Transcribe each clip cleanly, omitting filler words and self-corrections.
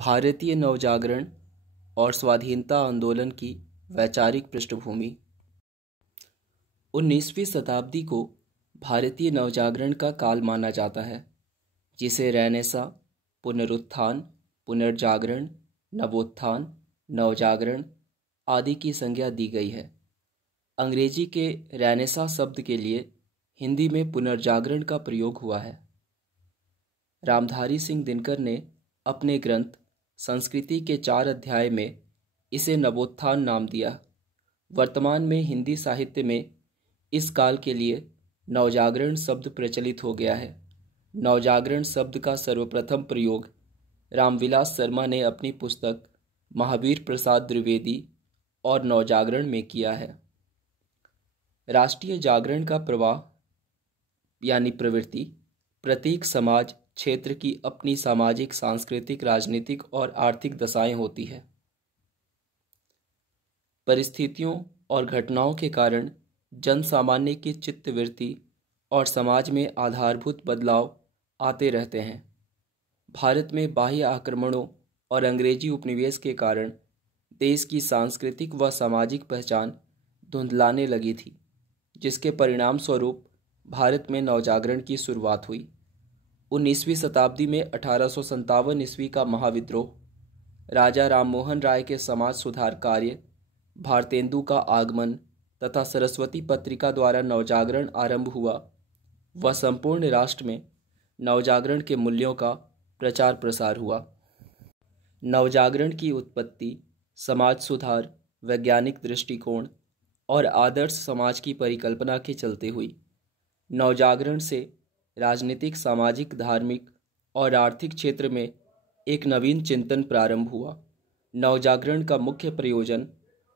भारतीय नवजागरण और स्वाधीनता आंदोलन की वैचारिक पृष्ठभूमि। 19वीं शताब्दी को भारतीय नवजागरण का काल माना जाता है, जिसे रेनेसां, पुनरुत्थान, पुनर्जागरण, नवोत्थान, नवजागरण आदि की संज्ञा दी गई है। अंग्रेजी के रेनेसां शब्द के लिए हिंदी में पुनर्जागरण का प्रयोग हुआ है। रामधारी सिंह दिनकर ने अपने ग्रंथ संस्कृति के 4 अध्याय में इसे नवोत्थान नाम दिया। वर्तमान में हिंदी साहित्य में इस काल के लिए नवजागरण शब्द प्रचलित हो गया है। नवजागरण शब्द का सर्वप्रथम प्रयोग रामविलास शर्मा ने अपनी पुस्तक महावीर प्रसाद द्विवेदी और नवजागरण में किया है। राष्ट्रीय जागरण का प्रवाह यानी प्रवृत्ति प्रत्येक समाज क्षेत्र की अपनी सामाजिक, सांस्कृतिक, राजनीतिक और आर्थिक दशाएं होती है। परिस्थितियों और घटनाओं के कारण जन सामान्य की चित्तवृत्ति और समाज में आधारभूत बदलाव आते रहते हैं। भारत में बाह्य आक्रमणों और अंग्रेजी उपनिवेश के कारण देश की सांस्कृतिक व सामाजिक पहचान धुंधलाने लगी थी, जिसके परिणाम स्वरूप भारत में नवजागरण की शुरुआत हुई। 19वीं शताब्दी में 1857 ईस्वी का महाविद्रोह, राजा राममोहन राय के समाज सुधार कार्य, भारतेंदु का आगमन तथा सरस्वती पत्रिका द्वारा नवजागरण आरंभ हुआ व संपूर्ण राष्ट्र में नवजागरण के मूल्यों का प्रचार प्रसार हुआ। नवजागरण की उत्पत्ति समाज सुधार, वैज्ञानिक दृष्टिकोण और आदर्श समाज की परिकल्पना के चलते हुई। नवजागरण से राजनीतिक, सामाजिक, धार्मिक और आर्थिक क्षेत्र में एक नवीन चिंतन प्रारंभ हुआ। नवजागरण का मुख्य प्रयोजन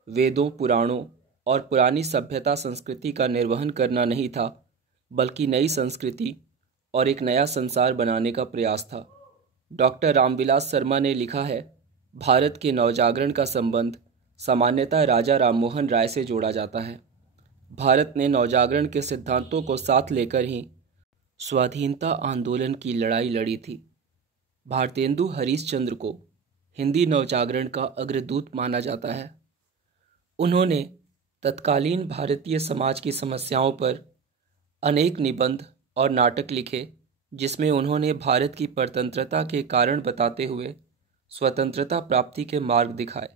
वेदों, पुराणों और पुरानी सभ्यता संस्कृति का निर्वहन करना नहीं था, बल्कि नई संस्कृति और एक नया संसार बनाने का प्रयास था। डॉक्टर रामविलास शर्मा ने लिखा है, भारत के नवजागरण का संबंध सामान्यतः राजा राममोहन राय से जोड़ा जाता है। भारत ने नवजागरण के सिद्धांतों को साथ लेकर ही स्वाधीनता आंदोलन की लड़ाई लड़ी थी। भारतेंदु हरिश्चंद्र को हिंदी नवजागरण का अग्रदूत माना जाता है। उन्होंने तत्कालीन भारतीय समाज की समस्याओं पर अनेक निबंध और नाटक लिखे, जिसमें उन्होंने भारत की परतंत्रता के कारण बताते हुए स्वतंत्रता प्राप्ति के मार्ग दिखाए।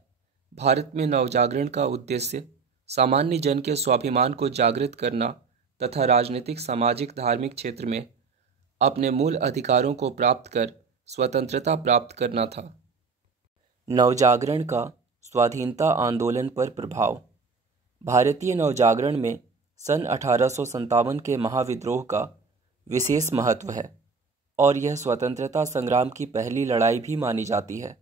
भारत में नवजागरण का उद्देश्य सामान्य जन के स्वाभिमान को जागृत करना तथा राजनीतिक, सामाजिक, धार्मिक क्षेत्र में अपने मूल अधिकारों को प्राप्त कर स्वतंत्रता प्राप्त करना था। नवजागरण का स्वाधीनता आंदोलन पर प्रभाव। भारतीय नवजागरण में सन 1857 के महाविद्रोह का विशेष महत्व है और यह स्वतंत्रता संग्राम की पहली लड़ाई भी मानी जाती है।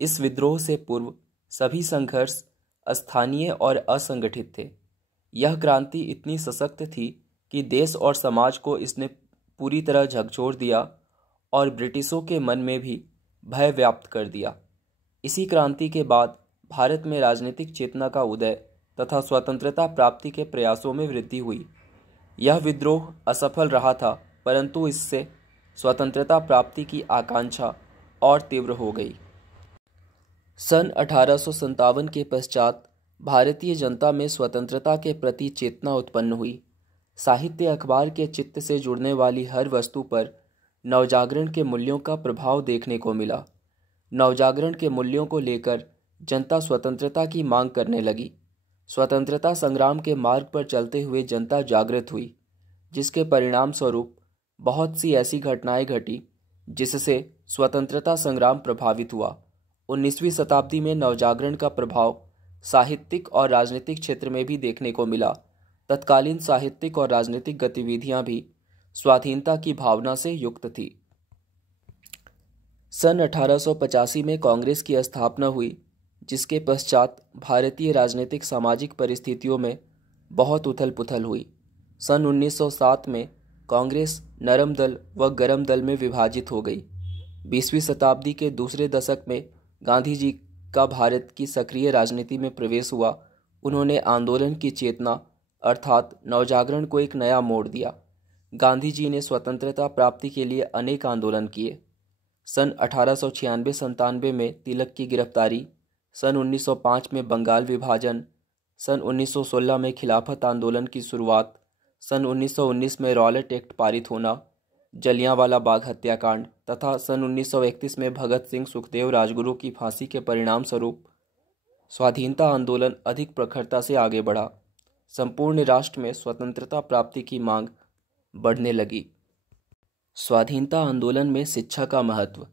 इस विद्रोह से पूर्व सभी संघर्ष स्थानीय और असंगठित थे। यह क्रांति इतनी सशक्त थी कि देश और समाज को इसने पूरी तरह झकझोर दिया और ब्रिटिशों के मन में भी भय व्याप्त कर दिया। इसी क्रांति के बाद भारत में राजनीतिक चेतना का उदय तथा स्वतंत्रता प्राप्ति के प्रयासों में वृद्धि हुई। यह विद्रोह असफल रहा था, परंतु इससे स्वतंत्रता प्राप्ति की आकांक्षा और तीव्र हो गई। सन 1857 के पश्चात भारतीय जनता में स्वतंत्रता के प्रति चेतना उत्पन्न हुई। साहित्य, अखबार के चित्त से जुड़ने वाली हर वस्तु पर नवजागरण के मूल्यों का प्रभाव देखने को मिला। नवजागरण के मूल्यों को लेकर जनता स्वतंत्रता की मांग करने लगी। स्वतंत्रता संग्राम के मार्ग पर चलते हुए जनता जागृत हुई, जिसके परिणाम स्वरूप बहुत सी ऐसी घटनाएं घटी जिससे स्वतंत्रता संग्राम प्रभावित हुआ। 19वीं शताब्दी में नवजागरण का प्रभाव साहित्यिक और राजनीतिक क्षेत्र में भी देखने को मिला। तत्कालीन साहित्यिक और राजनीतिक गतिविधियां भी स्वाधीनता की भावना से युक्त थी। सन 1885 में कांग्रेस की स्थापना हुई, जिसके पश्चात भारतीय राजनीतिक सामाजिक परिस्थितियों में बहुत उथल पुथल हुई। सन 1907 में कांग्रेस नरम दल व गरम दल में विभाजित हो गई। 20वीं शताब्दी के दूसरे दशक में गांधी जी का भारत की सक्रिय राजनीति में प्रवेश हुआ। उन्होंने आंदोलन की चेतना अर्थात नवजागरण को एक नया मोड़ दिया। गांधी जी ने स्वतंत्रता प्राप्ति के लिए अनेक आंदोलन किए। सन 1896-97 में तिलक की गिरफ्तारी, सन 1905 में बंगाल विभाजन, सन 1916 में खिलाफत आंदोलन की शुरुआत, सन 1919 में रॉलेट एक्ट पारित होना, जलियांवाला बाग हत्याकांड तथा सन 1931 में भगत सिंह सुखदेव राजगुरु की फांसी के परिणाम स्वरूप स्वाधीनता आंदोलन अधिक प्रखरता से आगे बढ़ा। संपूर्ण राष्ट्र में स्वतंत्रता प्राप्ति की मांग बढ़ने लगी। स्वाधीनता आंदोलन में शिक्षा का महत्व।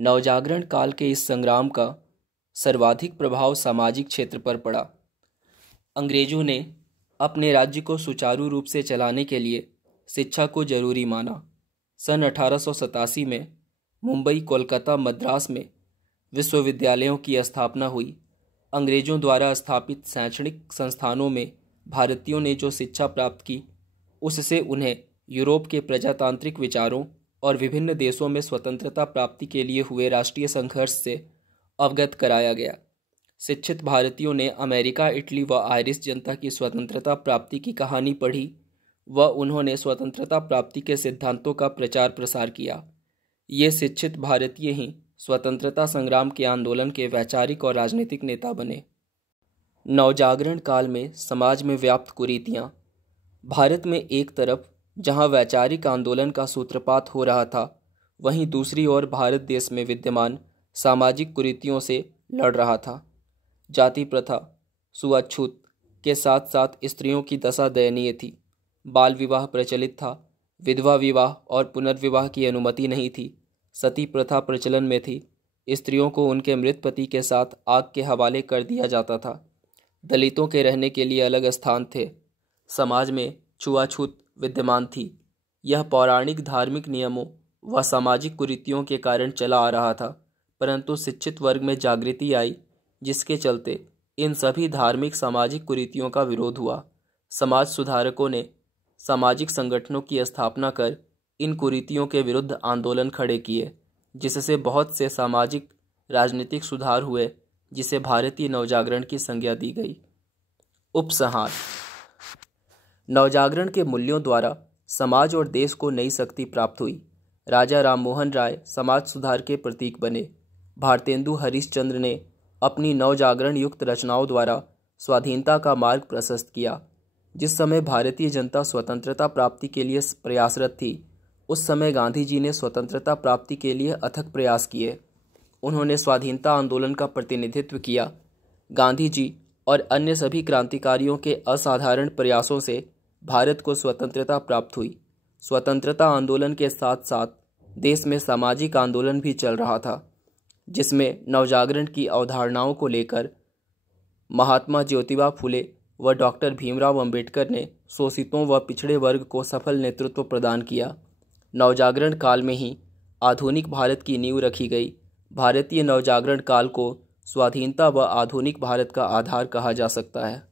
नवजागरण काल के इस संग्राम का सर्वाधिक प्रभाव सामाजिक क्षेत्र पर पड़ा। अंग्रेजों ने अपने राज्य को सुचारू रूप से चलाने के लिए शिक्षा को जरूरी माना। सन 1887 में मुंबई, कोलकाता, मद्रास में विश्वविद्यालयों की स्थापना हुई। अंग्रेजों द्वारा स्थापित शैक्षणिक संस्थानों में भारतीयों ने जो शिक्षा प्राप्त की, उससे उन्हें यूरोप के प्रजातांत्रिक विचारों और विभिन्न देशों में स्वतंत्रता प्राप्ति के लिए हुए राष्ट्रीय संघर्ष से अवगत कराया गया। शिक्षित भारतीयों ने अमेरिका, इटली व आयरिश जनता की स्वतंत्रता प्राप्ति की कहानी पढ़ी व उन्होंने स्वतंत्रता प्राप्ति के सिद्धांतों का प्रचार प्रसार किया। ये शिक्षित भारतीय ही स्वतंत्रता संग्राम के आंदोलन के वैचारिक और राजनीतिक नेता बने। नवजागरण काल में समाज में व्याप्त कुरीतियाँ। भारत में एक तरफ जहाँ वैचारिक आंदोलन का सूत्रपात हो रहा था, वहीं दूसरी ओर भारत देश में विद्यमान सामाजिक कुरीतियों से लड़ रहा था। जाति प्रथा, छुआछूत के साथ साथ स्त्रियों की दशा दयनीय थी। बाल विवाह प्रचलित था। विधवा विवाह और पुनर्विवाह की अनुमति नहीं थी। सती प्रथा प्रचलन में थी। स्त्रियों को उनके मृत पति के साथ आग के हवाले कर दिया जाता था। दलितों के रहने के लिए अलग स्थान थे। समाज में छुआछूत विद्यमान थी। यह पौराणिक धार्मिक नियमों व सामाजिक कुरीतियों के कारण चला आ रहा था, परंतु शिक्षित वर्ग में जागृति आई, जिसके चलते इन सभी धार्मिक सामाजिक कुरीतियों का विरोध हुआ। समाज सुधारकों ने सामाजिक संगठनों की स्थापना कर इन कुरीतियों के विरुद्ध आंदोलन खड़े किए, जिससे बहुत से सामाजिक राजनीतिक सुधार हुए, जिसे भारतीय नवजागरण की संज्ञा दी गई। उपसंहार। नवजागरण के मूल्यों द्वारा समाज और देश को नई शक्ति प्राप्त हुई। राजा राममोहन राय समाज सुधार के प्रतीक बने। भारतेंदु हरिश्चंद्र ने अपनी नवजागरण युक्त रचनाओं द्वारा स्वाधीनता का मार्ग प्रशस्त किया। जिस समय भारतीय जनता स्वतंत्रता प्राप्ति के लिए प्रयासरत थी, उस समय गांधी जी ने स्वतंत्रता प्राप्ति के लिए अथक प्रयास किए। उन्होंने स्वाधीनता आंदोलन का प्रतिनिधित्व किया। गांधी जी और अन्य सभी क्रांतिकारियों के असाधारण प्रयासों से भारत को स्वतंत्रता प्राप्त हुई। स्वतंत्रता आंदोलन के साथ साथ देश में सामाजिक आंदोलन भी चल रहा था, जिसमें नवजागरण की अवधारणाओं को लेकर महात्मा ज्योतिबा फुले व डॉक्टर भीमराव अंबेडकर ने शोषितों व पिछड़े वर्ग को सफल नेतृत्व प्रदान किया। नवजागरण काल में ही आधुनिक भारत की नींव रखी गई। भारतीय नवजागरण काल को स्वाधीनता व आधुनिक भारत का आधार कहा जा सकता है।